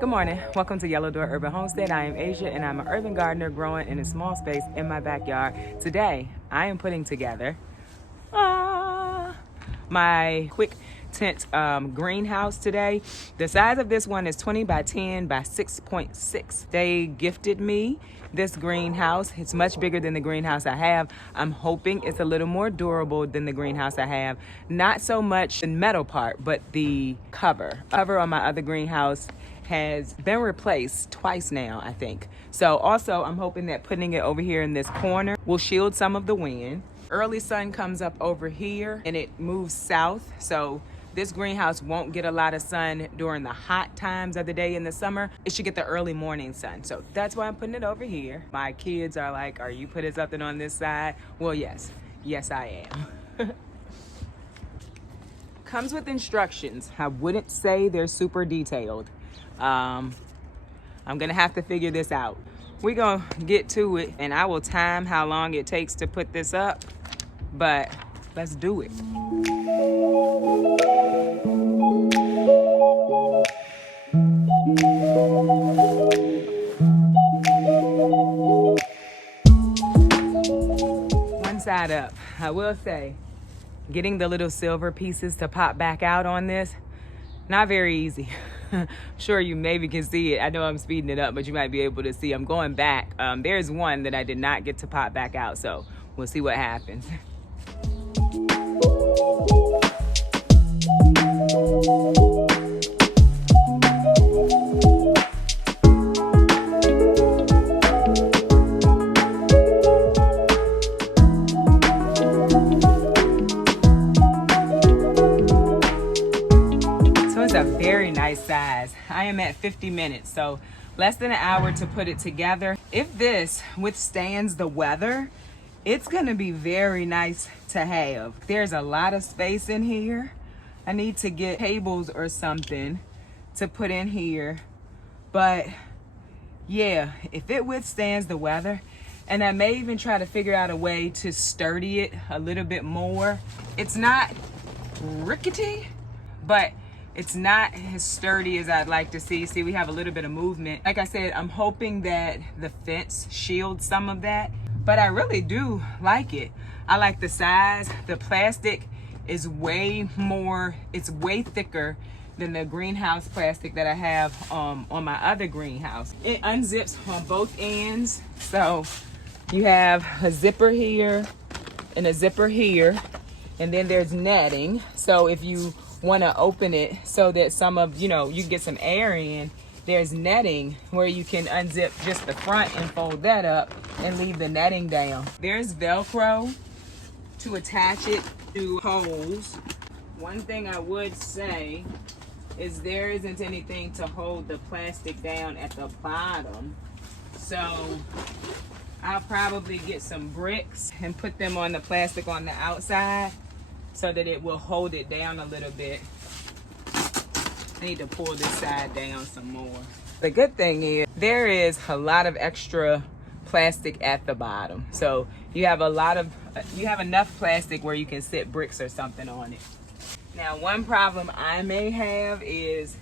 Good morning. Welcome to Yellow Door Urban Homestead. I am Asia and I'm an urban gardener growing in a small space in my backyard. Today, I am putting together my Quictent greenhouse today. The size of this one is 20 by 10 by 6.6. They gifted me this greenhouse. It's much bigger than the greenhouse I have. I'm hoping it's a little more durable than the greenhouse I have. Not so much the metal part, but the cover. Cover on my other greenhouse has been replaced twice now, I think. So also I'm hoping that putting it over here in this corner will shield some of the wind. Early sun comes up over here and it moves south. So this greenhouse won't get a lot of sun during the hot times of the day in the summer. It should get the early morning sun. So that's why I'm putting it over here. My kids are like, are you putting something on this side? Well, yes. Yes, I am. Comes with instructions. I wouldn't say they're super detailed. I'm gonna have to figure this out. We're gonna get to it and I will time how long it takes to put this up, but let's do it. One side up. I will say, getting the little silver pieces to pop back out on this, not very easy. Sure, you maybe can see it. I know I'm speeding it up, but you might be able to see I'm going back. There's one that I did not get to pop back out, so we'll see what happens. A very nice size. I am at 50 minutes, so less than an hour to put it together. If this withstands the weather, it's gonna be very nice to have. There's a lot of space in here. I need to get tables or something to put in here, but yeah, if it withstands the weather, and I may even try to figure out a way to sturdy it a little bit more. It's not rickety, but it's not as sturdy as I'd like to see. See, we have a little bit of movement. Like I said, I'm hoping that the fence shields some of that, but I really do like it. I like the size. The plastic is way more, it's way thicker than the greenhouse plastic that I have on my other greenhouse. It unzips on both ends. So you have a zipper here and a zipper here, and then there's netting. So if you want to open it so that some of, you can get some air in, there's netting where you can unzip just the front and fold that up and leave the netting down. There's Velcro to attach it to holes. One thing I would say is there isn't anything to hold the plastic down at the bottom. So I'll probably get some bricks and put them on the plastic on the outside so that it will hold it down a little bit. I need to pull this side down some more. The good thing is there is a lot of extra plastic at the bottom. So you have enough plastic where you can sit bricks or something on it. Now, one problem I may have is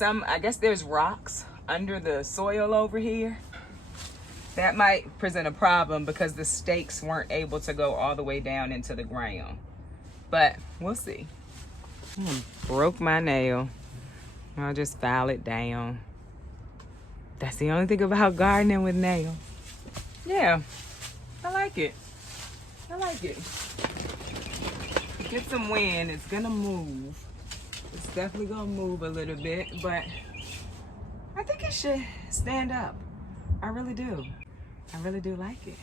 I guess there's rocks under the soil over here. That might present a problem because the stakes weren't able to go all the way down into the ground. But we'll see. Broke my nail. I'll just file it down. That's the only thing about gardening with nails. Yeah, I like it. I like it. Get some wind, it's gonna move. It's definitely gonna move a little bit, but I think it should stand up. I really do. I really do like it.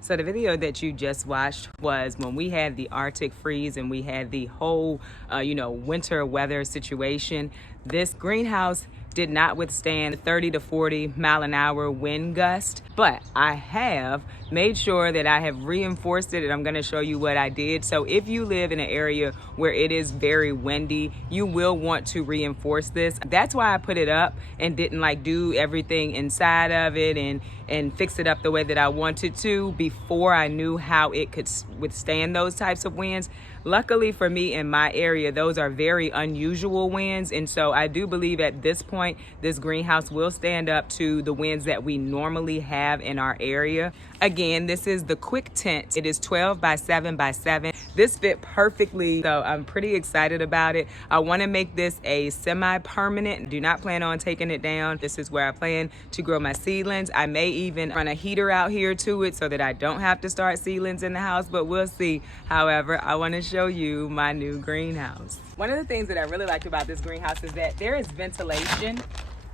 So the video that you just watched was when we had the Arctic freeze and we had the whole, winter weather situation. This greenhouse did not withstand 30 to 40 mile an hour wind gust, but I have made sure that I have reinforced it, and I'm going to show you what I did. So if you live in an area where it is very windy, you will want to reinforce this. That's why I put it up and didn't like do everything inside of it and fix it up the way that I wanted to before I knew how it could withstand those types of winds. Luckily for me in my area, those are very unusual winds, and so I do believe at this point this greenhouse will stand up to the winds that we normally have in our area. Again, this is the Quictent. It is 12 by 7 by 7. This fit perfectly, so I'm pretty excited about it. I want to make this a semi-permanent. Do not plan on taking it down. This is where I plan to grow my seedlings. I may even run a heater out here to it so that I don't have to start seedlings in the house, but we'll see. However, I want to show you my new greenhouse. One of the things that I really like about this greenhouse is that there is ventilation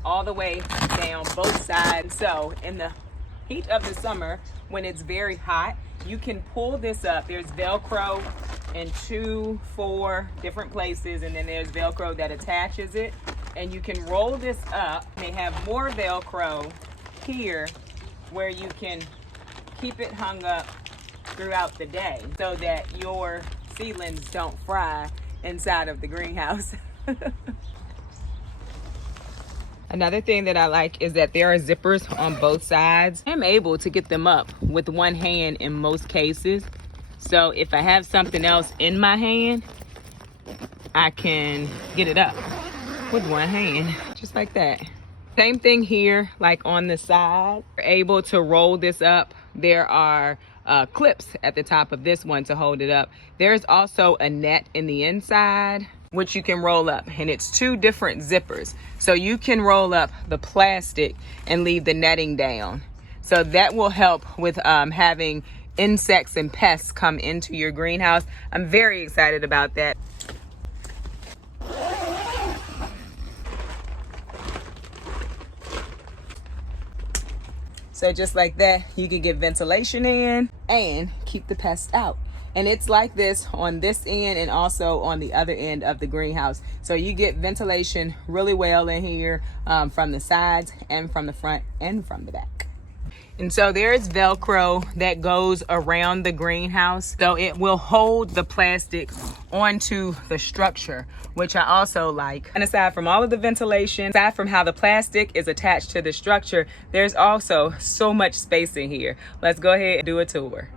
all the way down both sides. So in the heat of the summer, when it's very hot, you can pull this up. There's Velcro in 2, 4 different places, and then there's Velcro that attaches it, and you can roll this up. They have more Velcro here where you can keep it hung up throughout the day so that your seedlings don't fry inside of the greenhouse. Another thing that I like is that there are zippers on both sides. I'm able to get them up with one hand in most cases. So if I have something else in my hand, I can get it up with one hand, just like that. Same thing here, like on the side. You're able to roll this up. There are clips at the top of this one to hold it up. There's also a net in the inside, which you can roll up, and it's 2 different zippers. So you can roll up the plastic and leave the netting down. So that will help with having insects and pests come into your greenhouse. I'm very excited about that. So just like that, you can get ventilation in and keep the pests out. And it's like this on this end and also on the other end of the greenhouse. So you get ventilation really well in here from the sides and from the front and from the back. And so there's Velcro that goes around the greenhouse. So it will hold the plastic onto the structure, which I also like. And aside from all of the ventilation, aside from how the plastic is attached to the structure, there's also so much space in here. Let's go ahead and do a tour.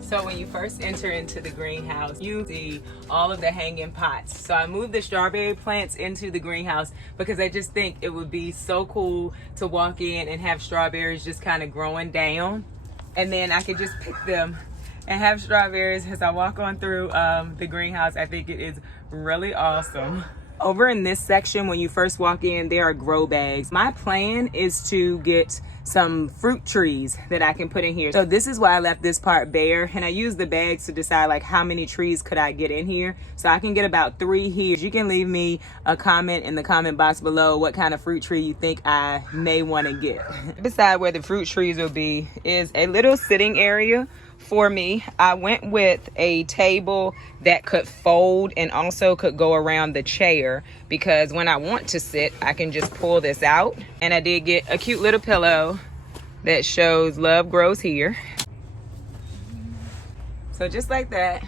So when you first enter into the greenhouse, you see all of the hanging pots. So I moved the strawberry plants into the greenhouse because I just think it would be so cool to walk in and have strawberries just kind of growing down. And then I could just pick them and have strawberries as I walk on through the greenhouse. I think it is really awesome. Over in this section, when you first walk in, there are grow bags. My plan is to get some fruit trees that I can put in here. So this is why I left this part bare, and I use the bags to decide like how many trees could I get in here. So I can get about 3 here. You can leave me a comment in the comment box below what kind of fruit tree you think I may want to get. Beside where the fruit trees will be is a little sitting area for me. I went with a table that could fold and also could go around the chair, because when I want to sit, I can just pull this out. And I did get a cute little pillow that shows love grows here. So just like that,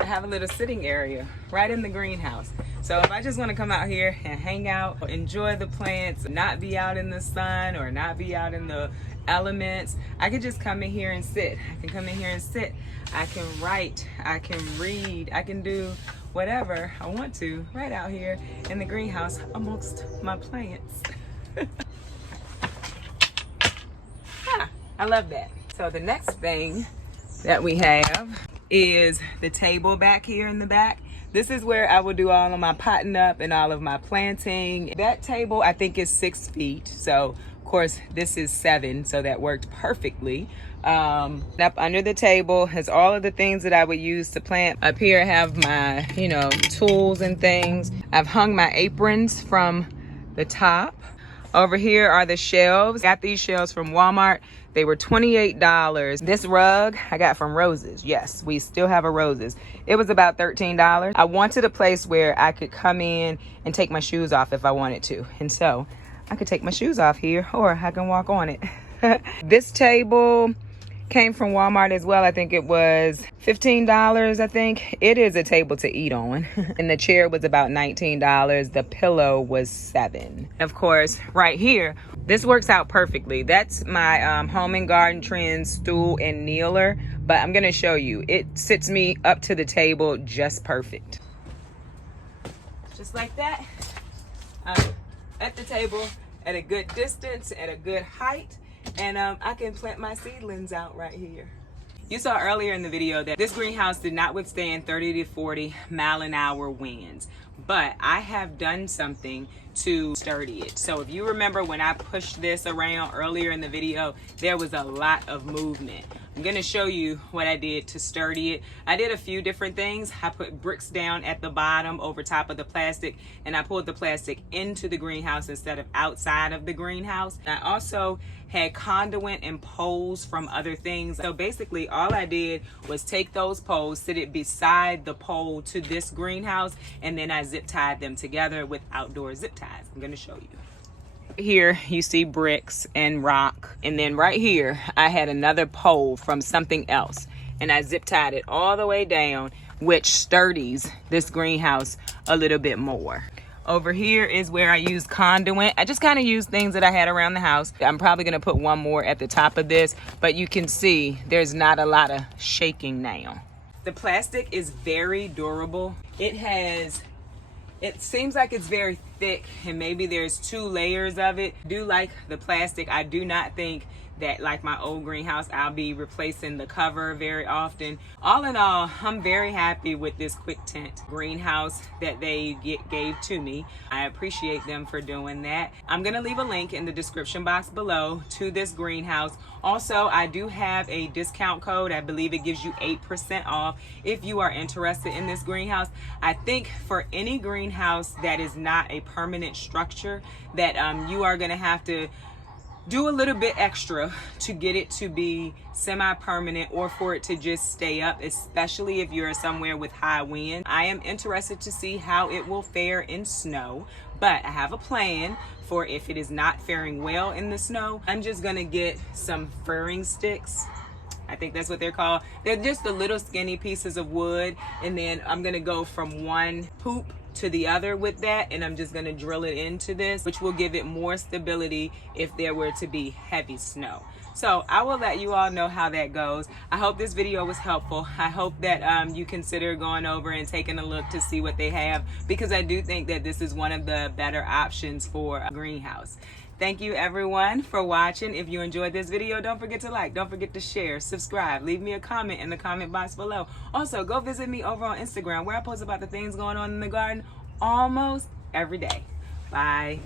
I have a little sitting area right in the greenhouse. So if I just want to come out here and hang out, enjoy the plants, not be out in the sun or not be out in the elements, I could just come in here and sit. I can come in here and sit. I can write, I can read, I can do whatever I want to right out here in the greenhouse amongst my plants. I love that. So the next thing that we have is the table back here in the back. This is where I will do all of my potting up and all of my planting. That table I think is 6 feet. So of course this is 7, so that worked perfectly. Up under the table has all of the things that I would use to plant. Up here I have my, tools and things. I've hung my aprons from the top. Over here are the shelves. Got these shelves from Walmart. They were $28. This rug I got from Roses. Yes, we still have a Roses. It was about $13. I wanted a place where I could come in and take my shoes off if I wanted to. And so I could take my shoes off here, or I can walk on it. This table came from Walmart as well. I think it was $15, I think. It is a table to eat on. And the chair was about $19. The pillow was $7. Of course, right here, this works out perfectly. That's my Home and Garden Trends stool and kneeler, but I'm gonna show you. It sits me up to the table just perfect. Just like that. I'm at the table at a good distance, at a good height. And I can plant my seedlings out right here. You saw earlier in the video that this greenhouse did not withstand 30 to 40 mile-an-hour winds, but I have done something to sturdy it. So if you remember when I pushed this around earlier in the video, there was a lot of movement. I'm gonna show you what I did to sturdy it. I did a few different things. I put bricks down at the bottom over top of the plastic, and I pulled the plastic into the greenhouse instead of outside of the greenhouse. I also had conduit and poles from other things. So basically all I did was take those poles, sit it beside the pole to this greenhouse, and then I zip tied them together with outdoor zip ties. I'm gonna show you. Here you see bricks and rock, and then right here I had another pole from something else, and I zip tied it all the way down, which sturdies this greenhouse a little bit more. Over here is where I use conduit. I just kind of use things that I had around the house. I'm probably gonna put one more at the top of this, but you can see there's not a lot of shaking now. The plastic is very durable. It seems like it's very thick, and maybe there's 2 layers of it. I do like the plastic. I do not think that, like my old greenhouse, I'll be replacing the cover very often. All in all, I'm very happy with this Quictent greenhouse that they gave to me. I appreciate them for doing that. I'm gonna leave a link in the description box below to this greenhouse. Also, I do have a discount code. I believe it gives you 8% off if you are interested in this greenhouse. I think for any greenhouse that is not a permanent structure, that you are gonna have to do a little bit extra to get it to be semi-permanent, or for it to just stay up, especially if you're somewhere with high wind. I am interested to see how it will fare in snow, but I have a plan for if it is not faring well in the snow. I'm just gonna get some furring sticks. I think that's what they're called. They're just the little skinny pieces of wood, and then I'm gonna go from one hoop to the other with that, and I'm just gonna drill it into this, which will give it more stability if there were to be heavy snow. So I will let you all know how that goes. I hope this video was helpful. I hope that you consider going over and taking a look to see what they have, because I do think that this is one of the better options for a greenhouse. Thank you everyone for watching. If you enjoyed this video, don't forget to like, don't forget to share, subscribe, leave me a comment in the comment box below. Also, go visit me over on Instagram, where I post about the things going on in the garden almost every day. Bye.